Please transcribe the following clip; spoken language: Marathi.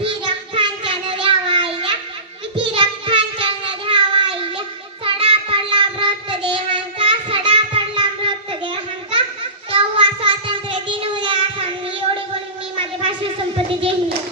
किती रक्तांच्या नद्या वाहिल्या, किती रक्तांच्या नद्या वाहिल्या, सडा पडला मृतदेहांचा, सडा पडला मृतदेहांचा, तेव्हा स्वातंत्र्य दिन उद्या असा. मी एवढी बोलून मी माझी भाषण संपत्ती. जय हिंद.